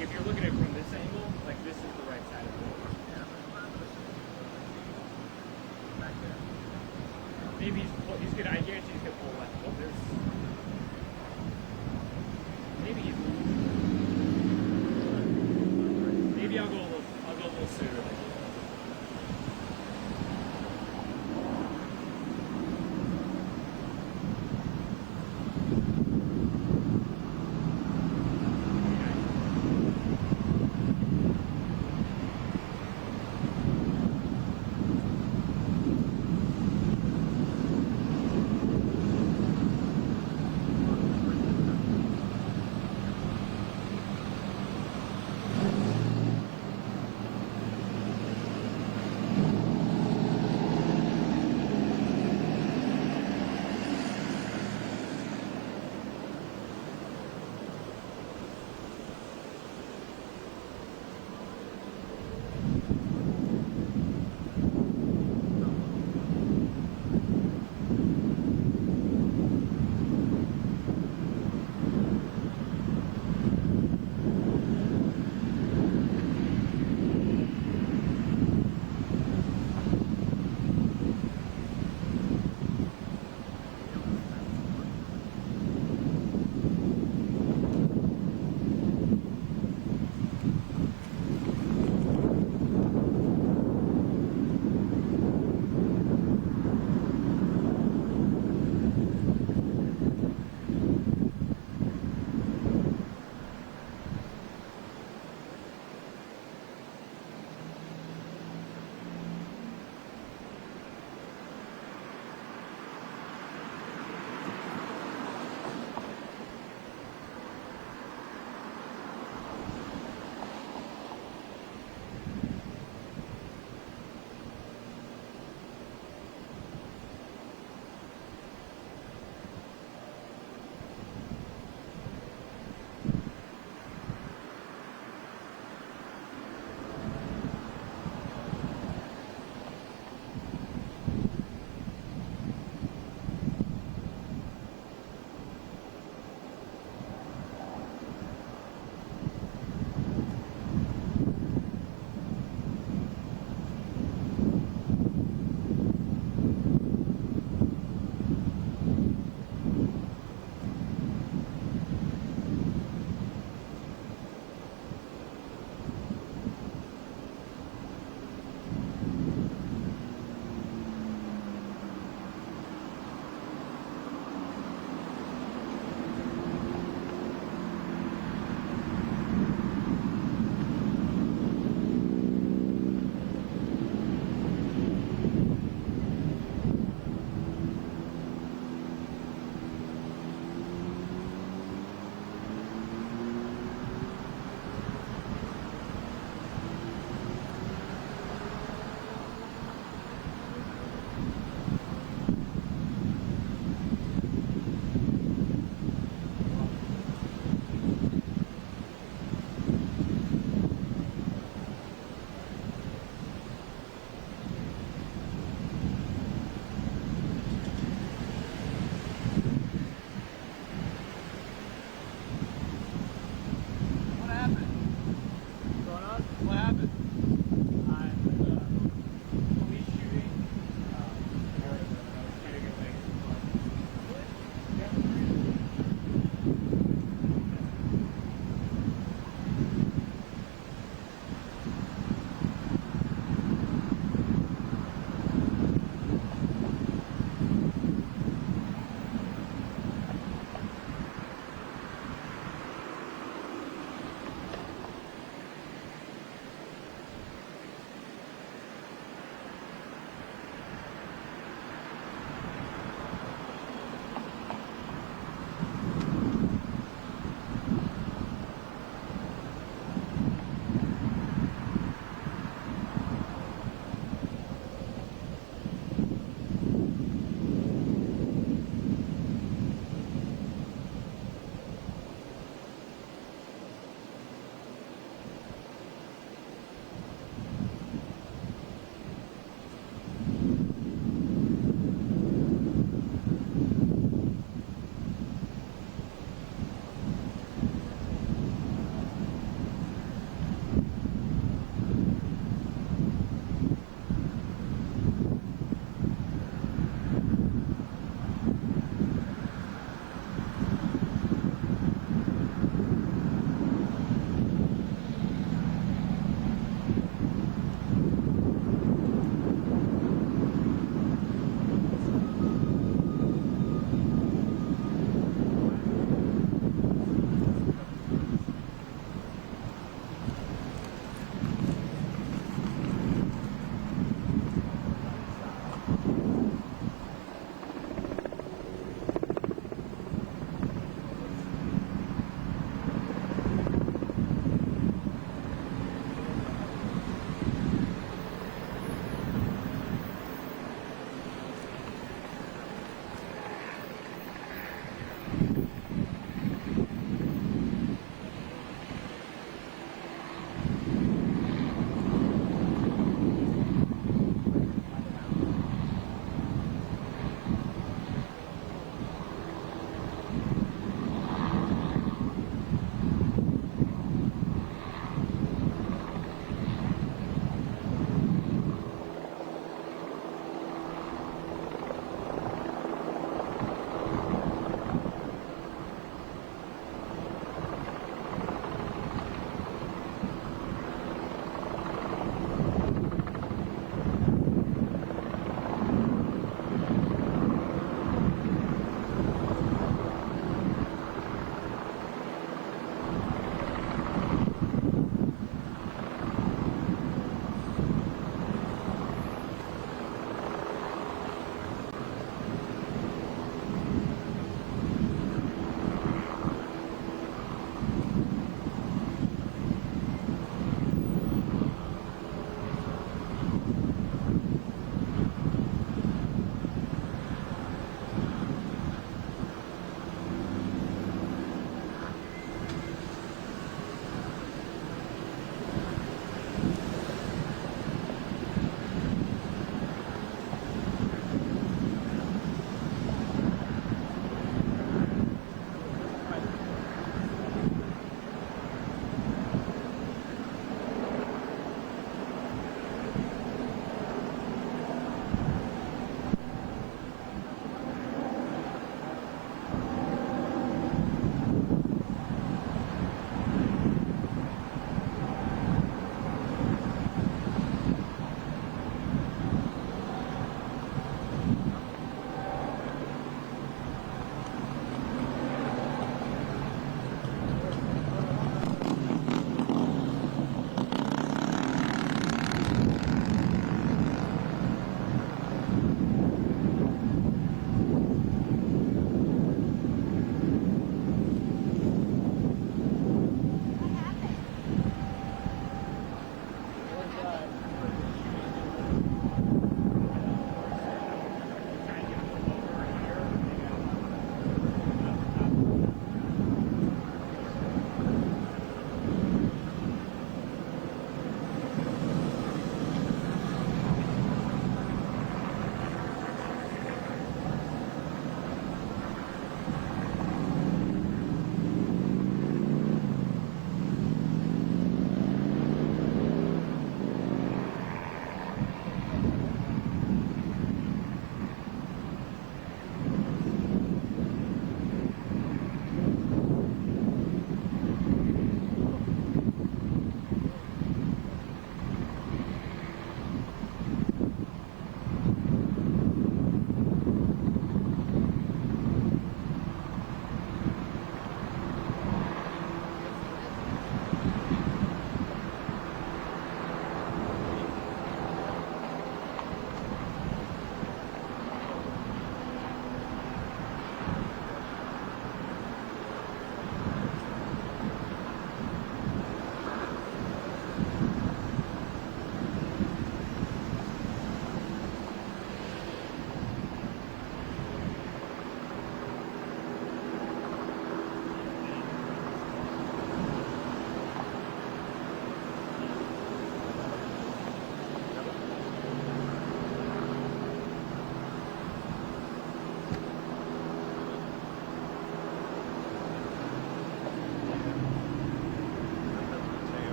like if you're looking at it from this angle, like this is the right side of the door. Back there. Maybe he's gonna. I guarantee he's gonna pull left. Oh, there's. Maybe he's. Maybe I'll go a little. I'll go a little sooner.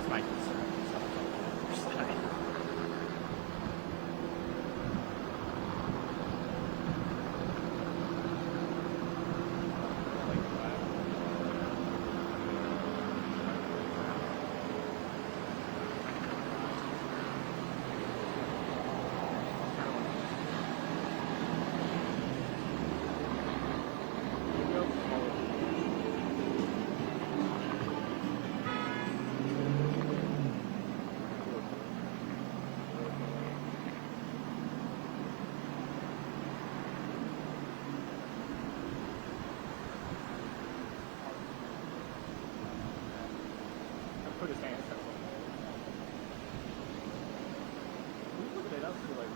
That's my concern. Put his hands up. Look at it up to like.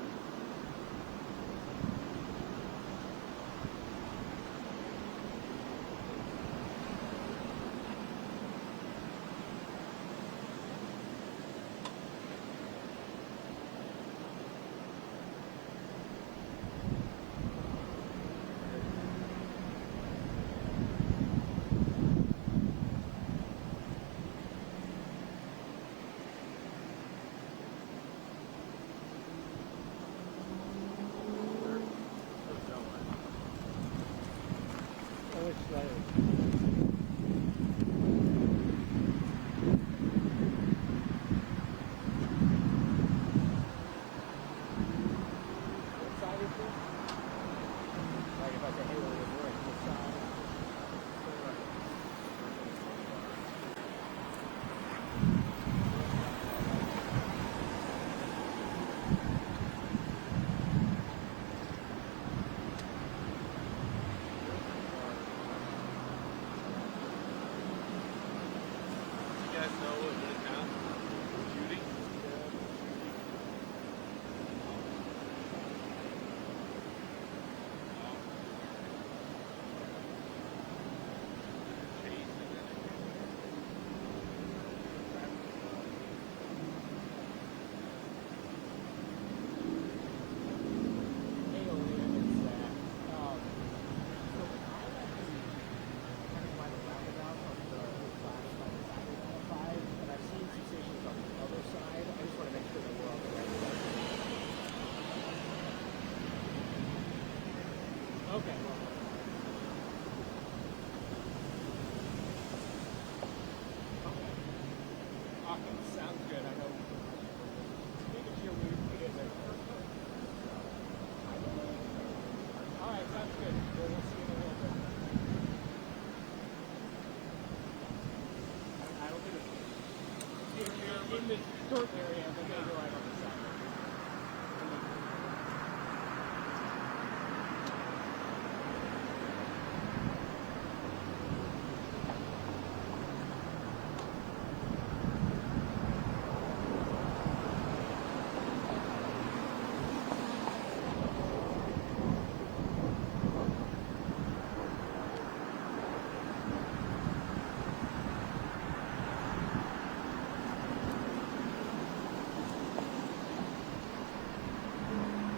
Which side? What side is this? Like if I say, hey, we're doing this side. You guys know what it is now? Judy? Okay, well. Okay, sounds good. I know. Making sure we get there. Alright, sounds good. We'll see you in a little bit. I don't think it's in the dirt area, but maybe right on the side.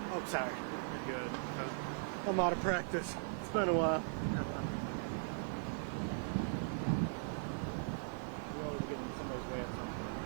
Oh, sorry. You're good. I'm out of practice. It's been a while. We always get in somebody's way at some point.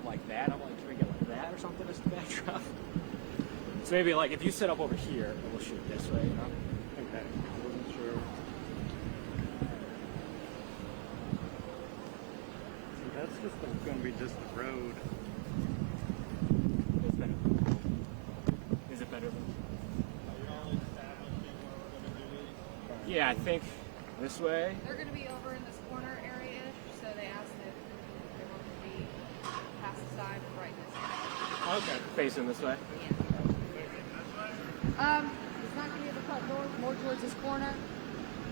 it like that. I'm like doing it like that or something as the backdrop. So maybe like if you set up over here, we'll shoot this way, you know? Okay. I wasn't sure. See, that's just going to be just the road. It's better. Is it better than? Yeah, I think this way. They're going to be over in this corner area, so they asked if they want to be past the side and right this way. Okay. Facing this way. It's not going to be the front door, more towards this corner,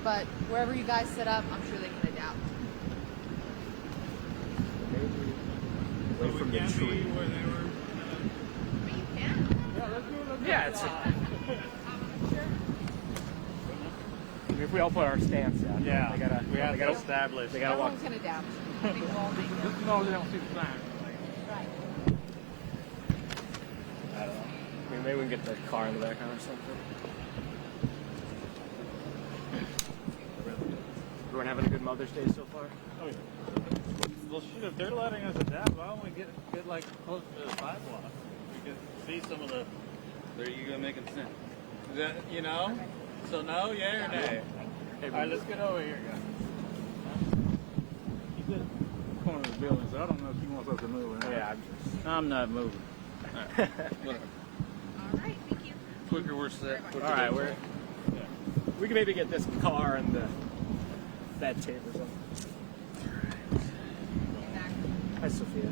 but wherever you guys set up, I'm sure they can adapt. Away from the tree. where they were. But you can. Yeah, let's do it. Yeah, it's. I mean, if we all put our stance out, Yeah, they gotta. we have they to gotta establish. They gotta walk. Everyone's going to adapt. I think we'll all make it. Just know they don't see the sign. Right. I don't know. I mean, maybe we can get the car in the background or something. Everyone having a good Mother's Day so far? Oh, yeah. Well, shoot, if they're letting us adapt, why don't we get like close to the sidewalk? We can see some of the. There you go, making sense. Is that, you know? So no, yeah or nay? All right, let's get over here, guys. He's at the corner of the building, so I don't know if he wants us to move or not. Yeah, I'm not moving. Whatever. All right, thank you. Quicker we're set. all right, we can maybe get this car and the bed tape or something. Back. Hi, Sophia.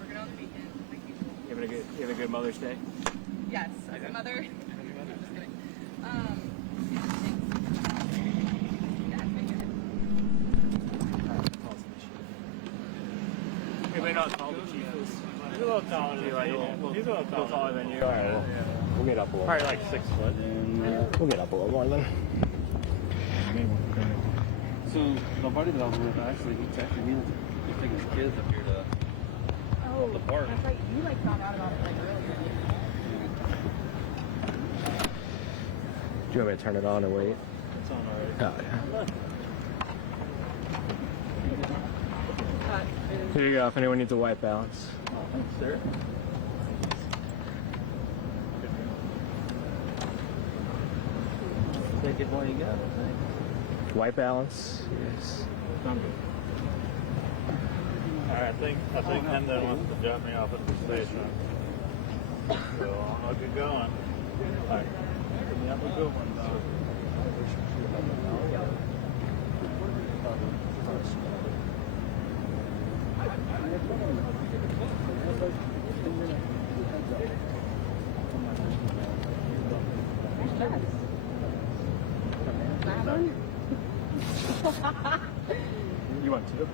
Working on the weekend. Thank you. You having a good Mother's Day? Yes, as a mother. I'm just kidding. Thanks. Yeah, it's been good. Anybody know how tall the chief is? He's a little taller than you. He's a little taller than you. All right, we'll get up a little. Probably like 6 foot. We'll get up a little more then. So nobody that I was with actually, he's taking his kids up here to the park. That's right. You like found out about it like earlier. Do you want me to turn it on or wait? It's on already. Oh, yeah. Here you go, if anyone needs a white balance. Oh, thanks, sir. Take it while you got it, thanks. White balance. Yes. All right, I think Hendon wants to drop me off at the station. So I'll get going. All right. Have a good one, dog. You want two?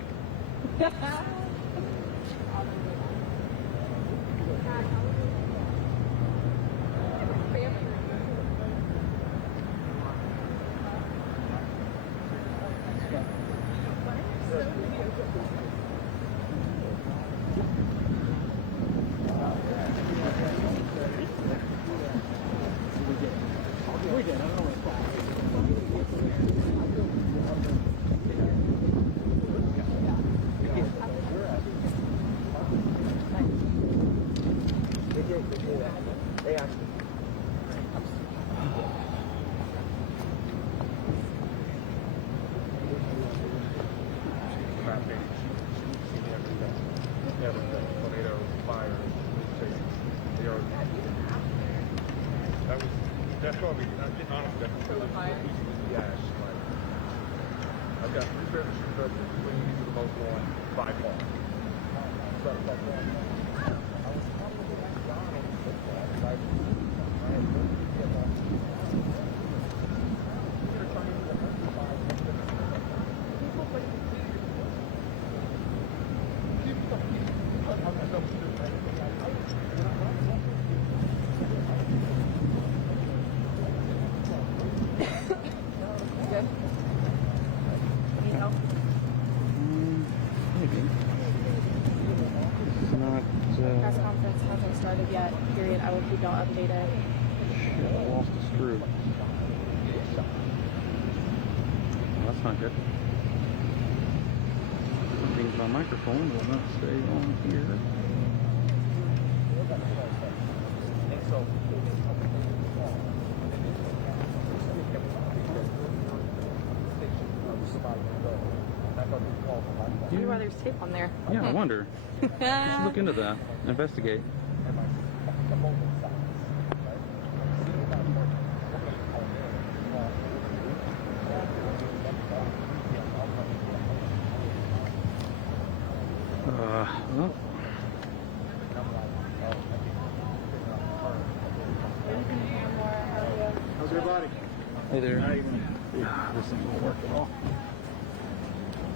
We did. I don't know what's They actually. Tornado, fire, that's probably, I'm getting honest, that's probably the ash. Like, I've got 3 pairs of shoes up, between these are the most worn by far. I was probably like Don on football, like, Good. Need help? Not. Press conference hasn't started yet. Period. I will keep y'all updated. I lost the screw. That's not good. settings my microphone will not stay on here. Maybe why there's tape on there. Yeah, I wonder. Let's look into that. Investigate. Well. How's everybody? Hey there. This thing won't work at all.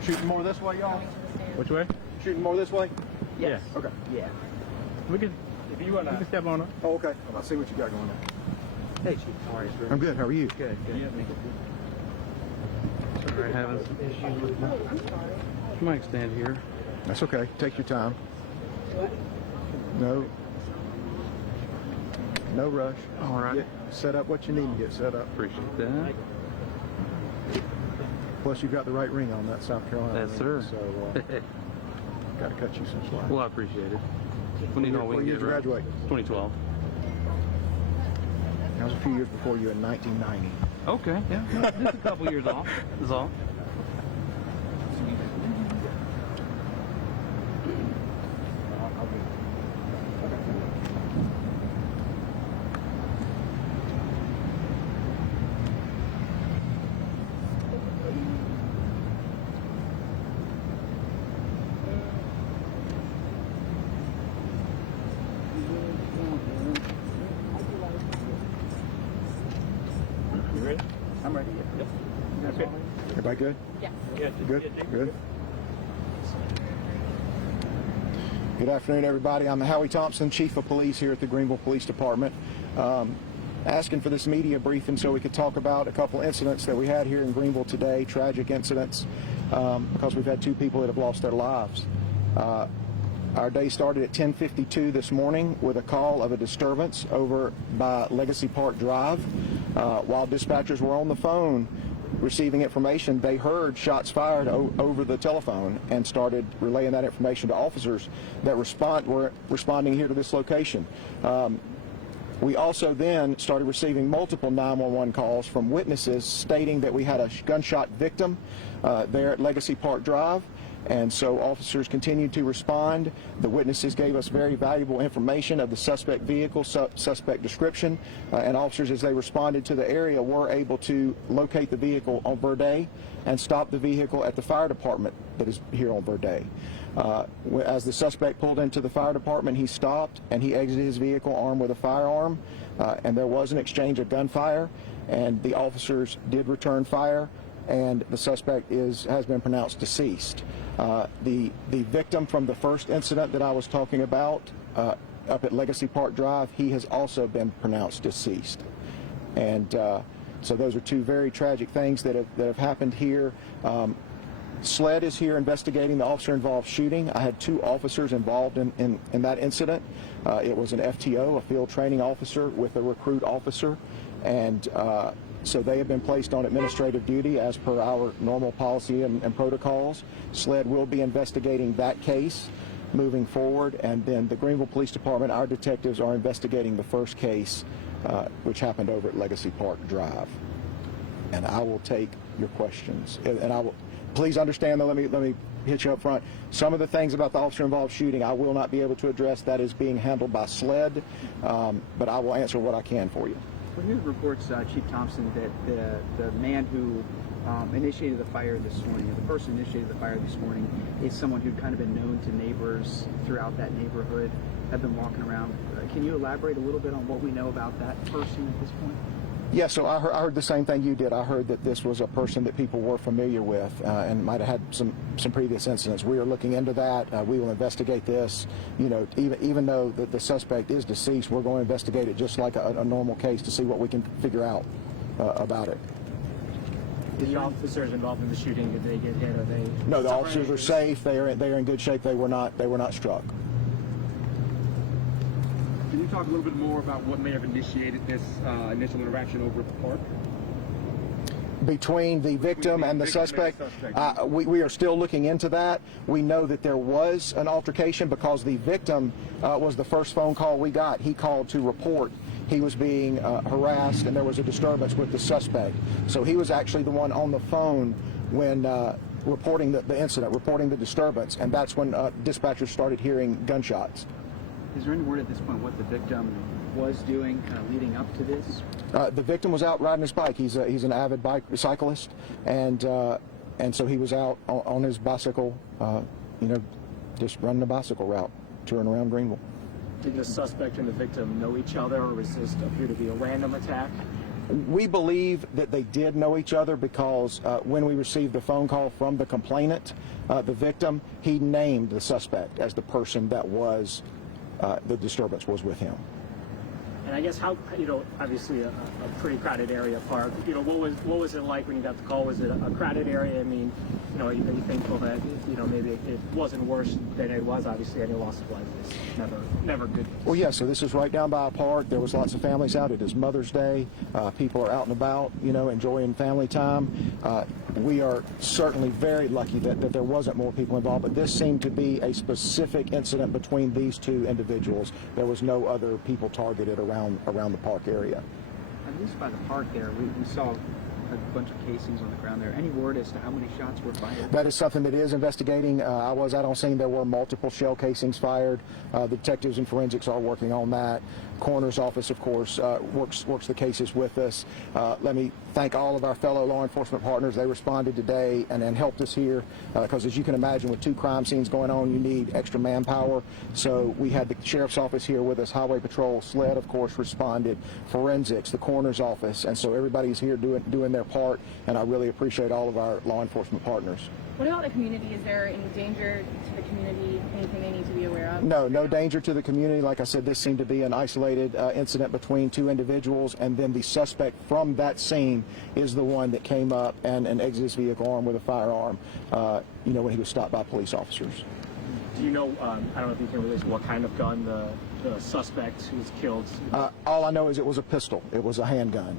Shooting more this way, y'all? Which way? Shooting more this way? Yes. Okay. Yeah. We can. If you wanna. You can step on up. Oh, okay. Well, I'll see what you got going on. Hey, Chief. How are you, sir? I'm good. How are you? Good. Good. Sorry, having some issues with my mic stand here. That's okay. Take your time. No rush. All right. Get set up what you need to get set up. Appreciate that. Plus, you've got the right ring on that South Carolina. Yes, ring, sir. So, got to cut you some slack. Well, I appreciate it. When you know we What can year get did you graduate? 2012. That was a few years before you in 1990. Okay. Yeah. No, just a couple years off. Is all. I'm ready. Yep. Okay. Everybody good? Yes. Good? Good. Good afternoon, everybody. I'm Howie Thompson, Chief of Police here at the Greenville Police Department. Asking for this media briefing so we could talk about a couple incidents that we had here in Greenville today, tragic incidents, because we've had 2 people that have lost their lives. Our day started at 10:52 this morning with a call of a disturbance over by Legacy Park Drive. While dispatchers were on the phone receiving information, they heard shots fired over the telephone and started relaying that information to officers that were responding here to this location. We also then started receiving multiple 911 calls from witnesses stating that we had a gunshot victim there at Legacy Park Drive. And so officers continued to respond. The witnesses gave us very valuable information of the suspect vehicle, suspect description, and officers, as they responded to the area, were able to locate the vehicle on Verdae and stop the vehicle at the fire department that is here on Verdae. As the suspect pulled into the fire department, he stopped and he exited his vehicle armed with a firearm, and there was an exchange of gunfire, and the officers did return fire, and the suspect has been pronounced deceased. The victim from the first incident that I was talking about up at Legacy Park Drive, he has also been pronounced deceased. And so those are 2 very tragic things that have happened here. SLED is here investigating the officer-involved shooting. I had 2 officers involved in that incident. It was an FTO, a field training officer, with a recruit officer, and so they have been placed on administrative duty as per our normal policy and protocols. SLED will be investigating that case moving forward, and then the Greenville Police Department, our detectives are investigating the first case, which happened over at Legacy Park Drive. And I will take your questions. And I will, please understand, though, let me hit you up front. Some of the things about the officer-involved shooting I will not be able to address. That is being handled by SLED, but I will answer what I can for you. Well, news reports, Chief Thompson, that the man who initiated the fire this morning, or the person who initiated the fire this morning, is someone who'd kind of been known to neighbors throughout that neighborhood, have been walking around. Can you elaborate a little bit on what we know about that person at this point? Yeah, so I heard the same thing you did. I heard that this was a person that people were familiar with and might have had some previous incidents. We are looking into that. We will investigate this. You know, even though the suspect is deceased, we're going to investigate it just like a normal case to see what we can figure out about it. Did the officers involved in the shooting, did they get hit? Are they? No, the officers are safe. They are in good shape. They were not struck. Can you talk a little bit more about what may have initiated this initial interaction over at the park? Between the victim and the suspect, we are still looking into that. We know that there was an altercation because the victim was the first phone call we got. He called to report he was being harassed and there was a disturbance with the suspect. So he was actually the one on the phone when reporting the incident, reporting the disturbance, and that's when dispatchers started hearing gunshots. Is there any word at this point what the victim was doing kind of leading up to this? The victim was out riding his bike. He's an avid cyclist, and so he was out on his bicycle, just running a bicycle route, touring around Greenville. Did the suspect and the victim know each other, or was this appear to be a random attack? We believe that they did know each other because when we received the phone call from the complainant, the victim, he named the suspect as the person that was the disturbance was with him. And I guess how, obviously a pretty crowded area park. What was it like when you got the call? Was it a crowded area? I mean, are you thankful that, maybe it wasn't worse than it was? Obviously, any loss of life is never good. Well, yeah, so this is right down by a park. There was lots of families out. It is Mother's Day. People are out and about, enjoying family time. We are certainly very lucky that there wasn't more people involved, but this seemed to be a specific incident between these two individuals. There was no other people targeted around the park area. At least by the park there, we saw a bunch of casings on the ground there. Any word as to how many shots were fired? That is something that is investigating. I was out on scene. There were multiple shell casings fired. The detectives and forensics are working on that. Coroner's office, of course, works the cases with us. Let me thank all of our fellow law enforcement partners. They responded today and helped us here because, as you can imagine, with two crime scenes going on, you need extra manpower. So we had the sheriff's office here with us, Highway Patrol, SLED, of course, responded, forensics, the coroner's office, and so everybody's here doing their part, and I really appreciate all of our law enforcement partners. What about the community? Is there any danger to the community? Anything they need to be aware of? No danger to the community. Like I said, this seemed to be an isolated incident between two individuals, and then the suspect from that scene is the one that came up and exited his vehicle armed with a firearm, when he was stopped by police officers. Do you know, I don't know if you can release what kind of gun the suspect who was killed? All I know is it was a pistol. It was a handgun.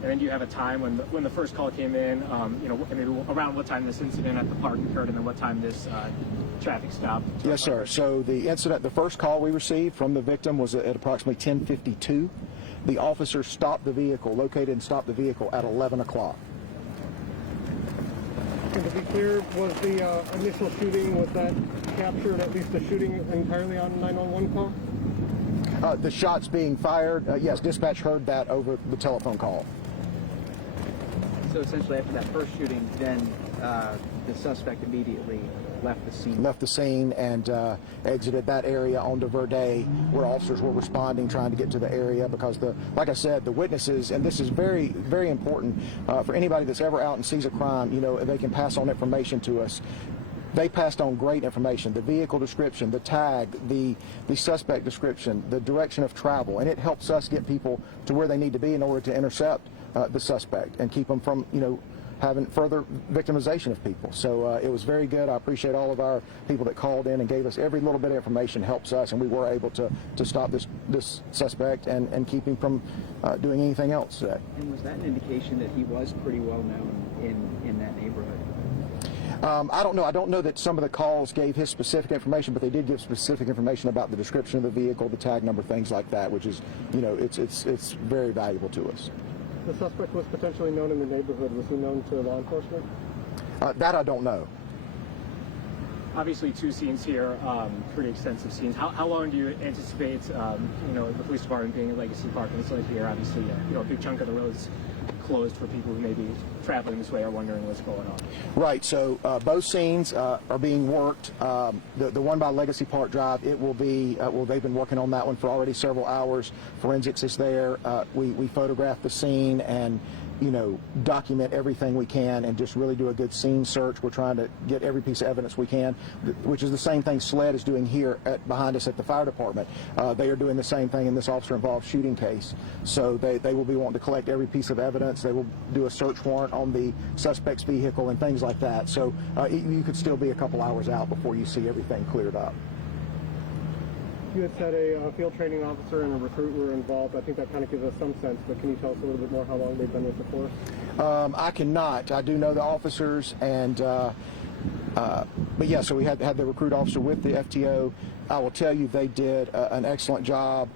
And then do you have a time when the first call came in, around what time this incident at the park occurred, and then what time this traffic stop? Yes, sir. So the first call we received from the victim was at approximately 10:52. The officer stopped the vehicle, located and stopped the vehicle at 11 o'clock. And to be clear, was the initial shooting, was that captured, at least the shooting entirely on 911 call? The shots being fired, yes, dispatch heard that over the telephone call. So essentially after that first shooting, then the suspect immediately left the scene. Left the scene and exited that area onto Verdae, where officers were responding, trying to get to the area because, like I said, the witnesses, and this is very, very important for anybody that's ever out and sees a crime, they can pass on information to us. They passed on great information, the vehicle description, the tag, the suspect description, the direction of travel, and it helps us get people to where they need to be in order to intercept the suspect and keep them from, having further victimization of people. So it was very good. I appreciate all of our people that called in and gave us every little bit of information helps us, and we were able to stop this suspect and keep him from doing anything else today. And was that an indication that he was pretty well known in that neighborhood? I don't know. I don't know that some of the calls gave his specific information, but they did give specific information about the description of the vehicle, the tag number, things like that, which is, it's very valuable to us. The suspect was potentially known in the neighborhood. Was he known to law enforcement? That I don't know. Obviously, two scenes here, pretty extensive scenes. How long do you anticipate, the police department being at Legacy Park and SLED here? Obviously, a big chunk of the road's closed for people who may be traveling this way or wondering what's going on. Right. So both scenes are being worked. The one by Legacy Park Drive, it will be. They've been working on that one for already several hours. Forensics is there. We photograph the scene and document everything we can and just really do a good scene search. We're trying to get every piece of evidence we can, which is the same thing SLED is doing here behind us at the fire department. They are doing the same thing in this officer-involved shooting case. So they will be wanting to collect every piece of evidence. They will do a search warrant on the suspect's vehicle and things like that. So you could still be a couple hours out before you see everything cleared up. You had said a field training officer and a recruit were involved. I think that kind of gives us some sense, but can you tell us a little bit more how long they've been with the force? I cannot. I do know the officers, and but yeah, so we had the recruit officer with the FTO. I will tell you, they did an excellent job.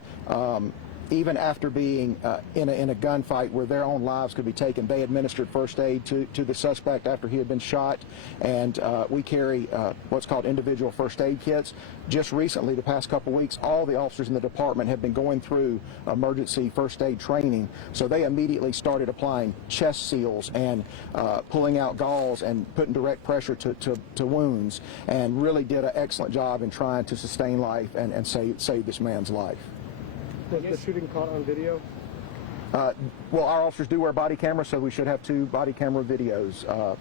Even after being in a gunfight where their own lives could be taken, they administered first aid to the suspect after he had been shot, and we carry what's called individual first aid kits. Just recently, the past couple weeks, all the officers in the department have been going through emergency first aid training, so they immediately started applying chest seals and pulling out gauze and putting direct pressure to wounds, and really did an excellent job in trying to sustain life and save this man's life. Was the shooting caught on video? Well, our officers do wear body cameras, so we should have 2 body camera videos of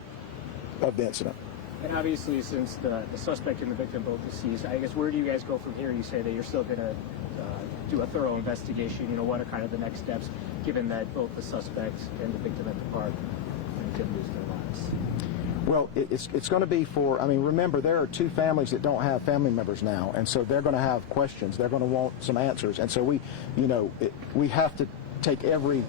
the incident. And obviously, since the suspect and the victim both deceased, I guess where do you guys go from here? You say that you're still going to do a thorough investigation. You know, what are kind of the next steps, given that both the suspect and the victim at the park did lose their lives? Well, it's going to be for, I mean, remember, there are 2 families that don't have family members now, and so they're going to have questions. They're going to want some answers, and so we have to take every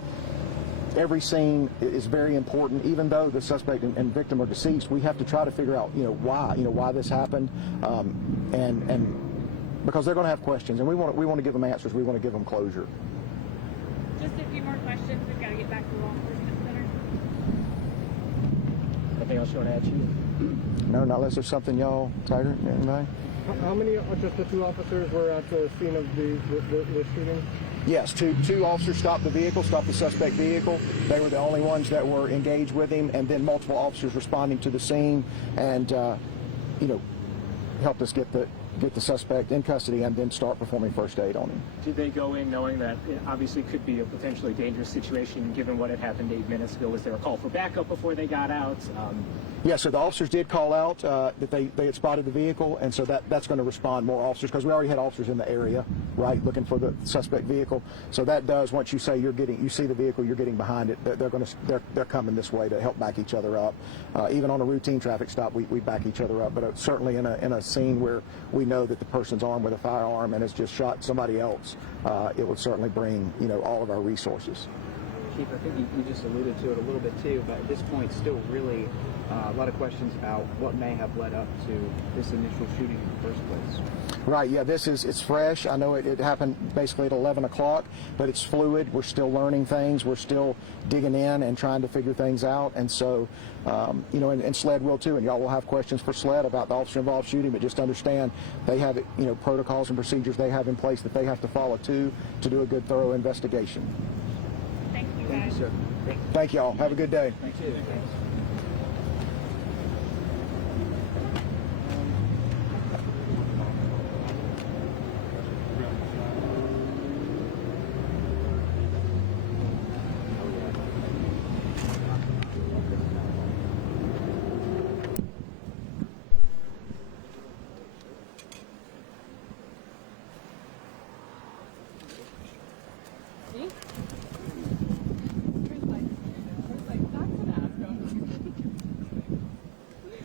scene is very important. Even though the suspect and victim are deceased, we have to try to figure out, why this happened, and because they're going to have questions, and we want to give them answers. We want to give them closure. Just a few more questions. We've got to get back to the law enforcement center. Anything else you want to add, Chief? No, not unless there's something y'all, Tiger, anybody? How many, just the 2 officers were at the scene of the shooting? Yes, two officers stopped the suspect vehicle. They were the only ones that were engaged with him, and then multiple officers responding to the scene and, helped us get the suspect in custody and then start performing first aid on him. Did they go in knowing that it obviously could be a potentially dangerous situation given what had happened 8 minutes ago? Was there a call for backup before they got out? Yeah, so the officers did call out that they had spotted the vehicle, and so that's going to respond more officers, because we already had officers in the area, right, looking for the suspect vehicle. So that does, once you say you see the vehicle, you're getting behind it, they're coming this way to help back each other up. Even on a routine traffic stop, we back each other up, but certainly in a scene where we know that the person's armed with a firearm and has just shot somebody else, it would certainly bring all of our resources. Chief, I think you just alluded to it a little bit too, but at this point still really a lot of questions about what may have led up to this initial shooting in the first place. Right, yeah, it's fresh. I know it happened basically at 11 o'clock, but it's fluid. We're still learning things. We're still digging in and trying to figure things out. And so, and SLED will too, and y'all will have questions for SLED about the officer-involved shooting, but just understand they have, protocols and procedures they have in place that they have to follow too to do a good, thorough investigation. Thank you, Thank guys. you, sir. Thank y'all. Have a good day. Thank you.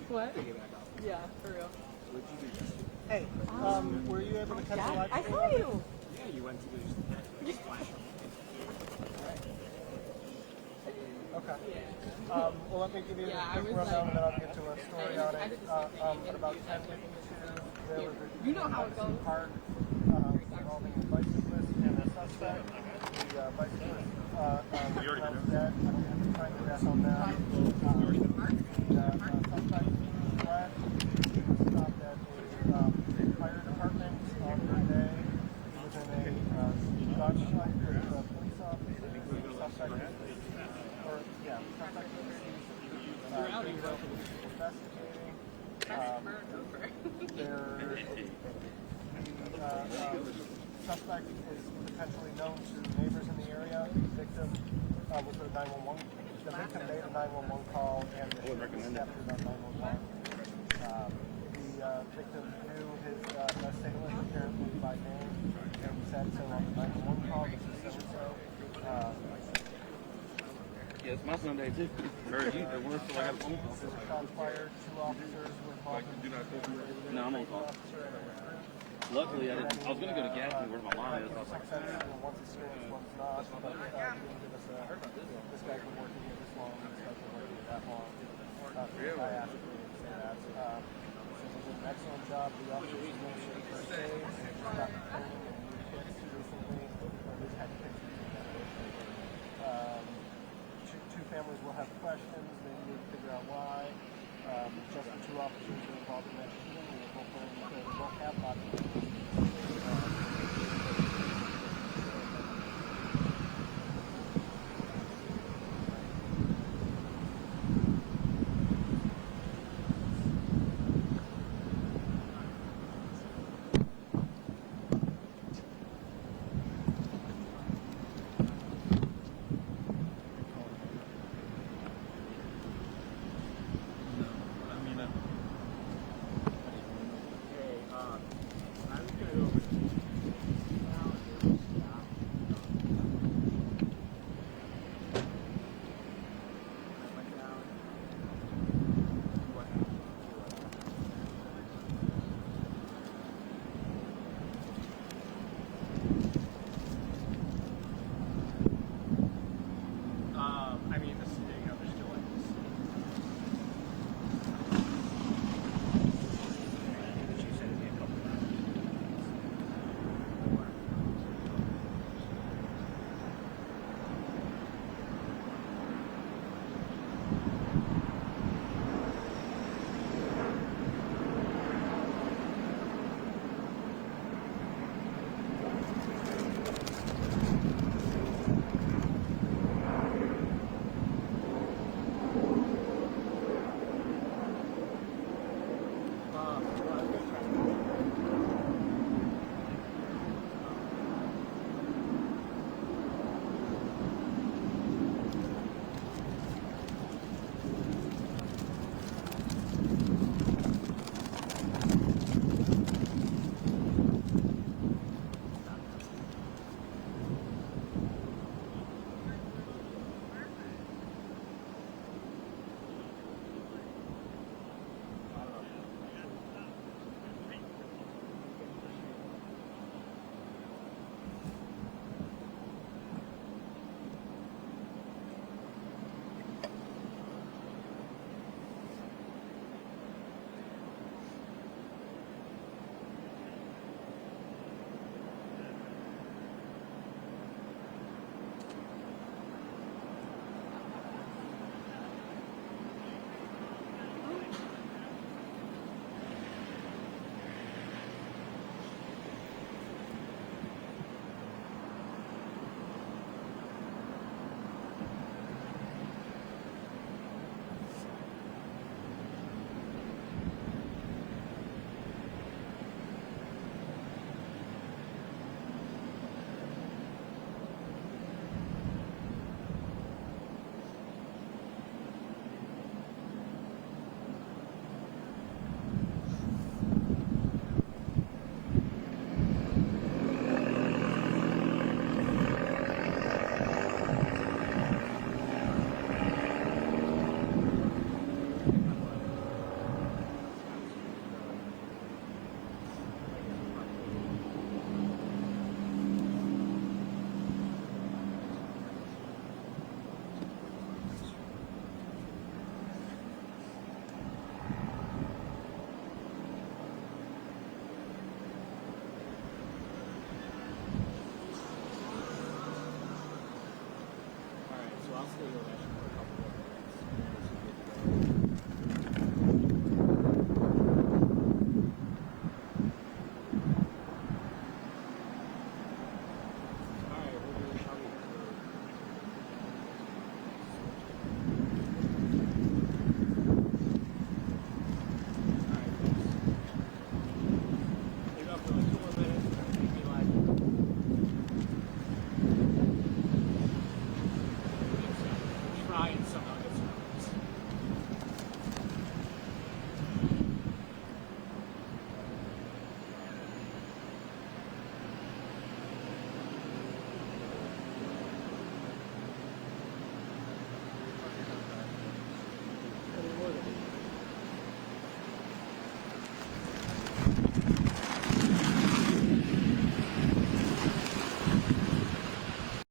What? Yeah, for real. Hey, were you able to catch the live? I saw you. Yeah, you went to the splash. Okay. Well, let me give you a quick rundown, and then I'll get to a story on it. At about 10 minutes, there was a park involving a bicyclist and a suspect. The bicyclist was dead. I'm trying to guess on that. The suspect fled. He was stopped at a fire department on Verdae. He was in a gunfight with a police officer. The suspect suspect is potentially known to neighbors in the area. The victim was a 911. The victim made a 911 call and was captured on 911. The victim knew his assailant apparently by name and said so on the 911 call. This is so-and-so. Yeah, it's my Sunday too. Heard you at work till I got a phone call. Shots fired. 2 officers were involved. No, I'm on call. Luckily, I was gonna go to gas and where my mom is. I was like, one's experienced, one's not. But he didn't give us this guy's been working here this long, this guy's been working here that long. I asked him to say that. So they did an excellent job. The officers administered first aid, got training and new kits recently, or at least had kits recently. Two families will have questions. They need to figure out why. Just the two officers were involved in that shooting. We both have body cameras.